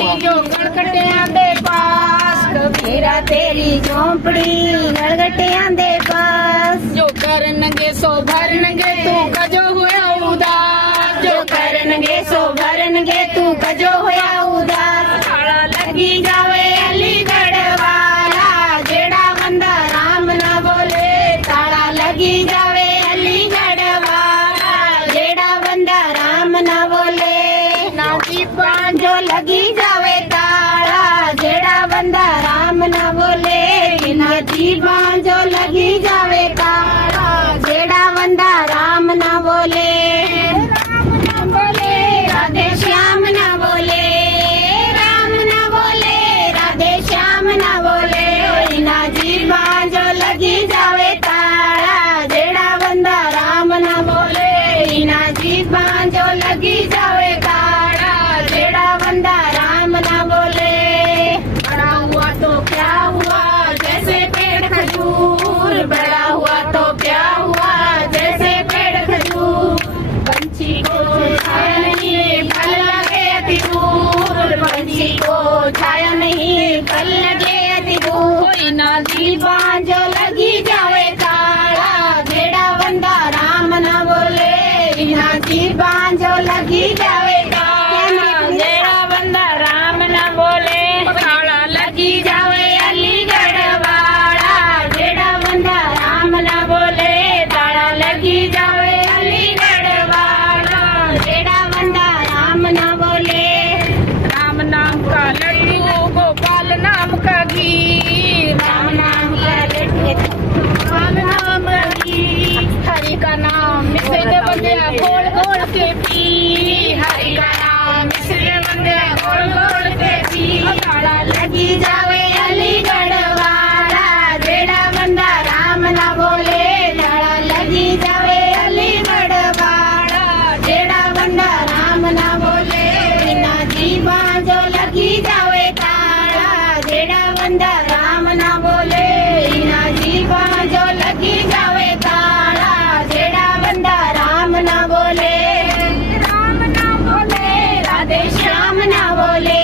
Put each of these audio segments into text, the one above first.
जो गड़गटियां दे पास कबीरा तेरी झोंपड़ी गड़गटियां दे पास जो करनगे सो भरनगे तू कजो होया उदास जो करनगे सो भरनगे तू कजो होया उदास ताला लगी जावे अलीगढ़ वाला जेड़ा बंदा राम ना बोले ताला लगी जावे अलीगढ़ वाला जेड़ा बंदा राम ना बोले ना दीपां जो लगी जावे ताला जेड़ा बंदा राम ना बोले बिना दीपां जो लगी जावे ताला जेड़ा बंदा राम ना बोले राधे श्याम ना बोले राम ना बोले राधे श्याम ना बोले बिना दीपां जो लगी जावे ताला जेड़ा बंदा राम ना बोले बिना दीपां जो लगी जावे ताला जेड़ा बंदा राम ना बोले बड़ा हुआ तो क्या हुआ जैसे पेड़ खजूर बड़ा हुआ तो क्या हुआ जैसे पेड़ खजूर पंछी को छाया नहीं फल लगे अति दूर पंछी को छाया नहीं फल लगे अति दूर कोई ना दीपां जो लगी जावे ताला जेड़ा बंदा राम ना बोले बिना दीपां जो लगी जावे ताला जेड़ा बंदा राम ना बोले ताला लगी जावे अलीगढ़ वाला जेड़ा बंदा राम ना बोले ताला लगी जावे अलीगढ़ वाला जेड़ा बंदा राम ना बोले राम नाम का लड्डू गोपाल नाम का घी राम नाम का लड्डू गोपाल नाम का घी हरि का नाम मिश्रे दे बंदिया घोल घोल के पी हरि का नाम मिश्रे बंदिया घोल घोल के पी ताला लगी जावे अलीगढ़ वाला जेड़ा बंदा राम ना बोले ताला लगी जावे अलीगढ़ वाला जेड़ा बंदा राम ना बोले बिना दीपां जो लगी जावे ताला जेड़ा बंदा राम ना बोले बिना दीपां जो लगी जावे ताला जेड़ा बंदा राम ना बोले राधे श्याम ना बोले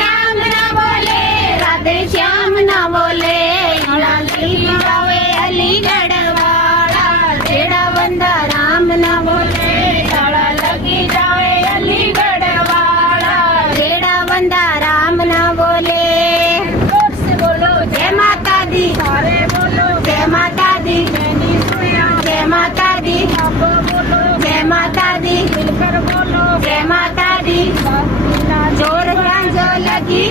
राम ना बोले राधे श्याम ना बोले ताला लगी जावे अलीगढ़ वाला जेड़ा बंदा राम ना बोले ताला लगी जावे अलीगढ़ वाला जेड़ा बंदा राम ना बोले जोर से बोलो जय माता दी सारे बोलो जय माता दी जय माता दी बोलो जय माता दी मिलकर बोलो जय माता दी जोर जो लगी